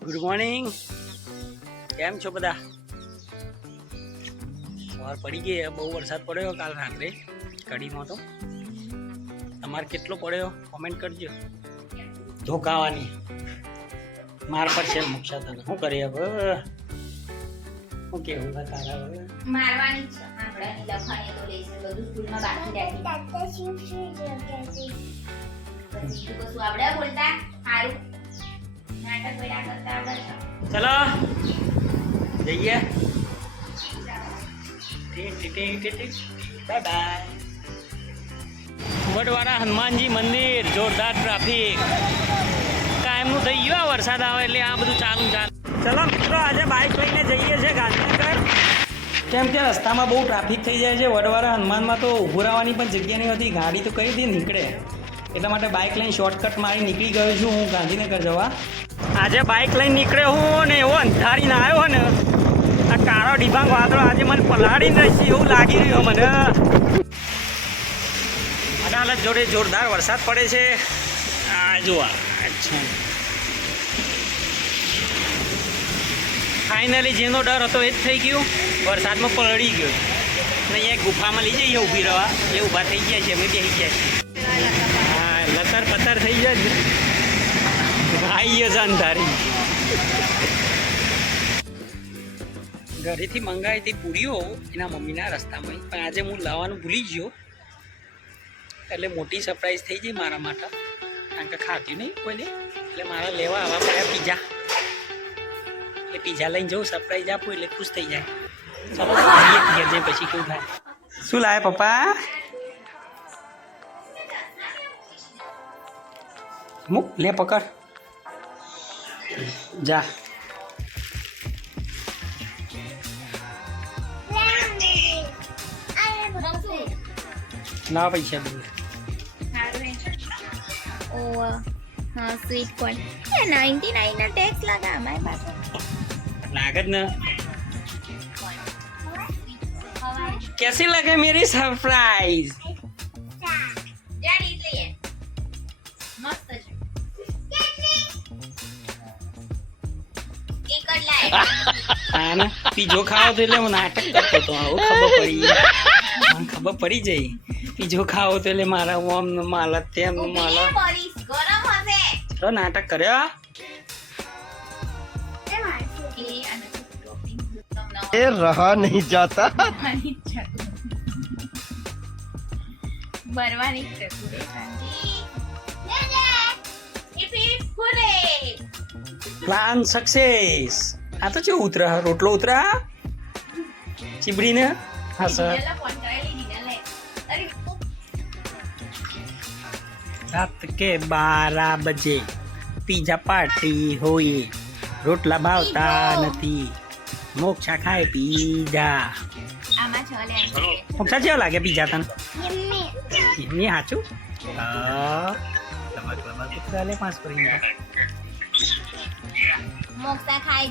Good morning કેમ છો બધા? સવાર પડી ગઈ બહુ વરસાદ પડ્યો કાલ રાત્રે કડીમાં તો. તમારે કેટલો પડ્યો? કોમેન્ટ કરજો. ધોકાવાની. માર પર છે મુક્ષા તને શું કરીએ હવે? શું કેવું તારા હવે? મારવાની છે. આપણે લખાણી તો લેશે બધું સ્કૂલમાં બાકી રાખી પછી બીજું કશું આવડે બોલતા? સારું ચલો જઈએ બાય વડવાડા હનુમાનજી મંદિર જોરદાર ટ્રાફિક કાયમનું થઈ ગયું આ વરસાદ આવે એટલે આ બધું ચાલુ ચાલુ। ચલો મિત્રો, આજે બાઇક લઈને જઈએ છીએ ગાંધીનગર। કેમ કે રસ્તામાં બહુ ટ્રાફિક થઈ જાય છે વડવાડા હનુમાનમાં તો ઊભું રહેવાની પણ જગ્યા નહીં હોતી, ગાડી તો કઈ રીતે નીકળે? એટલા માટે બાઇક લઈને શોર્ટકટ મારી નીકળી ગયો છું હું ગાંધીનગર જવા। આજે બાઇક લઈને નીકળ્યો હું ને એવો અંધારીને આવ્યો ને. આ કાળો ડિબાંગ વાદળો આજે મને પલાળી છે એવું લાગી રહ્યું મને. અડાલત જોડે જોરદાર વરસાદ પડે છે. આ જુઓ અચ્છા ફાઇનલી જેનો ડર હતો એ જ થઈ ગયો. વરસાદમાં પલળી ગયો. ને અહીંયા ગુફામાં લઈ જઈએ ઊભી રહેવા. એ ઊભા થઈ ગયા છે, અમે બેસી ગયા છે હા, લતર પતર થઈ જાય ને આવી ગયો છે ઘરેથી મંગાવી હતી પૂરીઓ એના મમ્મીના રસ્તામાં. પણ આજે હું લાવવાનું ભૂલી ગયો. એટલે મોટી સરપ્રાઈઝ થઈ ગઈ મારા માટે. કારણ કે ખાતી નહીં કોઈને. એટલે મારા લેવા આવવા પડ્યા પીઝા એટલે પીઝા લઈને જવું સરપ્રાઈઝ આપું એટલે ખુશ થઈ જાય. ચાલો ઘેર જઈ પછી કેવું થાય. શું લાવે પપ્પા? મૂક લે પકડ. જા લાવ પૈસા બધું ઓ હા સ્વીટ કોર્ન એ 99 ના ટેક્સ લગા અમારી પાસે લાગે જ ને कैसी लगे मेरी सरप्राइज હા પીજો ખાવો તો એટલે હું નાટક કરતો હતો. આવું ખબર પડી. મને ખબર પડી જઈ. પીજો ખાવો તો એટલે મારા ઓમ માલત તેમ માલત તો નાટક કર્યો એ રહા નહીં જાતા. બરવાની પ્લાન સક્સેસ આ તો કેવું ઉતરા? રોટલો ઉતરા? ચીબડીને? હા સર. રાત કે બારા બજે પીઝા પાર્ટી હોય. રોટલા ભાવતા નથી. મોક્ષા ખાય પીઝા. મોક્ષા કેવો લાગે પીઝા તને? એમની સાચું તમારે તમારે કૂતરા પાંચ કરી મોક્ષા ખાઈ